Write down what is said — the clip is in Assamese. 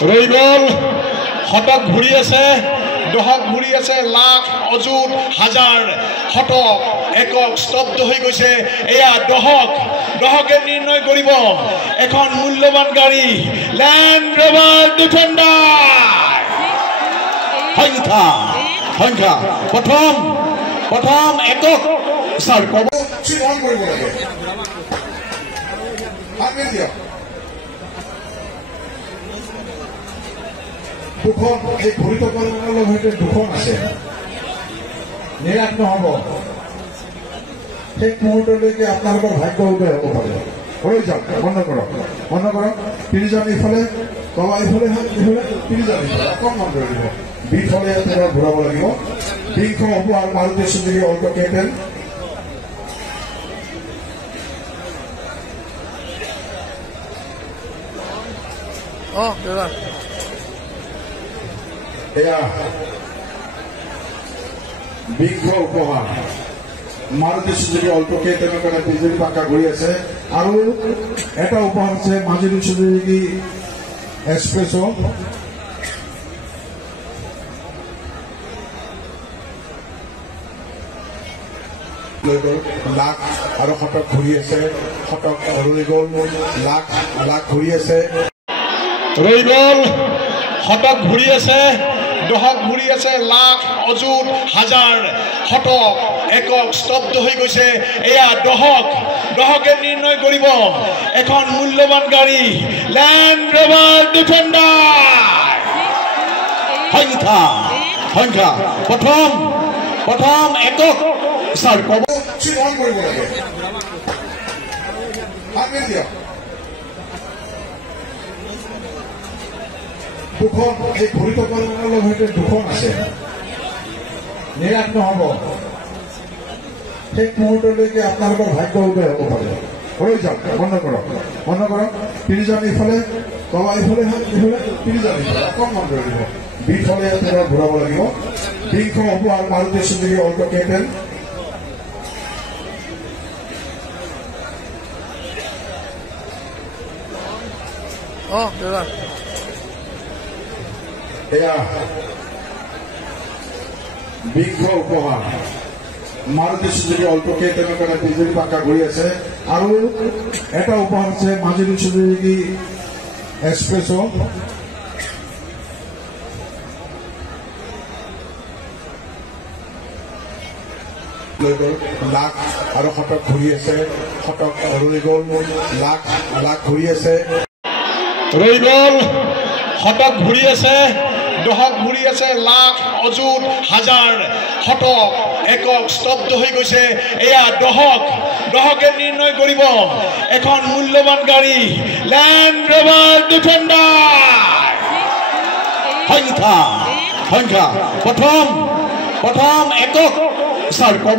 ৰৈ গ'ল শতক ঘূৰি আছে দশক ঘূৰি আছে লাখ অযুত হাজাৰ শতক একক স্তব্ধ হৈ গৈছে এয়া দশকে নিৰ্ণয় কৰিব এখন মূল্যৱান গাড়ী লেণ্ড ৰভাৰ ডিফেণ্ডাৰ সংখ্যা প্ৰথম একক স্যাৰ কব চিহ্ন কৰিব লাগে আমি দিয়ক দুখন এই ভৰিতকলৰ সৈতে দুখন আছে নিৰাশ নহ'ব শেষ মুহূৰ্তলৈকে আপোনালোকৰ ভাগ্য উদয় হ'ব পাৰে হৈ যাওক বন্ধ কৰক তিনিজন ইফালে তলা ইফালে তিনিজন ইফালে অকণমান ধৰি দিব বিফালে তেওঁ ঘূৰাব লাগিব বিংশ হ'ব আৰু মাৰুতি চুজুকি অল্টো কেপ্টেইন এয়া বিংশ উপহাৰ মাৰুতি চুজুকি অল্টো কেপ্টেইনৰ কাৰণে বিজেপি পাক্কা ঘূৰি আছে আৰু এটা উপহাৰ আছে মাজুলী চুজুকি এক্সপ্ৰেছো লাখ আৰু শতক ঘূৰি আছে শতক ৰৈ গ'ল লাখ ঘূৰি আছে ৰৈ গ'ল শতক ঘূৰি আছে দশক ঘূৰি আছে লাখ অযুত হাজাৰ শতক একক স্তব্ধ হৈ গৈছে এয়া দশকে নিৰ্ণয় কৰিব এখন মূল্যৱান গাড়ী লেণ্ড ৰভাৰ ডিফেণ্ডাৰ সংখ্যা প্ৰথম একক স্যাৰ কব চিহ্ন কৰিব লাগে আমি দিয়ক দুখন এই ভৰিতকলৰ সৈতে দুখন আছে নিৰাশ নহ'ব শেষ মুহূৰ্তলৈকে আপোনালোকৰ ভাগ্য উদয় হ'ব পাৰে হৈ যাওক বন্ধ কৰক তিনিজন ইফালে তলা ইফালে তিনিজন ইফালে অকণমান ধৰি দিব বিফালে তেওঁ ঘূৰাব লাগিব বিংশ হ'ব আৰু মাৰুতি চুজুকি অল্টো কেপ্টেইন এয়া বিংশ উপহাৰ মাৰুতি চুজুকি অল্টো কেপ্টেইনৰ কাৰণে বিজেপি পাক্কা ঘূৰি আছে আৰু এটা উপহাৰ আছে মাজুলী চুজুকি এক্সপ্ৰেছো লাখ আৰু শতক ঘূৰি আছে শতক ৰৈ গ'ল লাখ ঘূৰি আছে ৰৈ গ'ল শতক ঘূৰি আছে দশক ঘূৰি আছে লাখ অযুত হাজাৰ শতক একক স্তব্ধ হৈ গৈছে এয়া দশকে নিৰ্ণয় কৰিব এখন মূল্যৱান গাড়ী লেণ্ড ৰভাৰ ডিফেণ্ডাৰ সংখ্যা প্ৰথম একক স্যাৰ কব